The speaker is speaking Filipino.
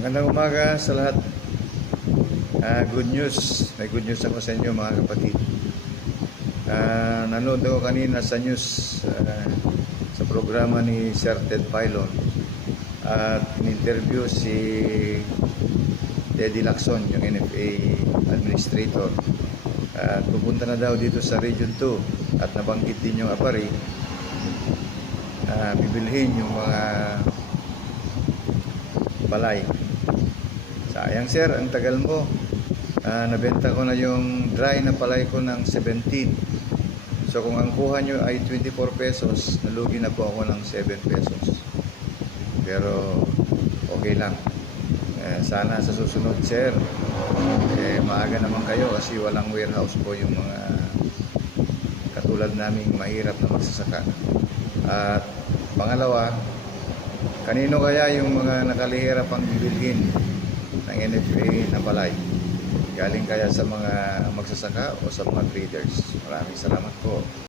Magandang umaga sa lahat. Good news. May good news ako sa inyo mga kapatid. Nanood ako kanina sa news sa programa ni Sir Ted Filon at in-interview si Teddy Lacson, yung NFA administrator. At pupunta na daw dito sa Region 2 at nabanggit din yung Apari. Bibilhin yung mga balay. Sayang sir, ang tagal mo. Nabenta ko na yung dry na palay ko ng 17. So kung ang kuha nyo ay 24 pesos, nalugi na po ako ng 7 pesos. Pero okay lang. Sana sa susunod sir, maaga naman kayo kasi walang warehouse po yung mga katulad naming mahirap na magsasaka. At pangalawa, kanino kaya yung mga nakalihira pang bibilhin ng NFA na palay? Galing kaya sa mga magsasaka o sa mga traders? Maraming salamat po.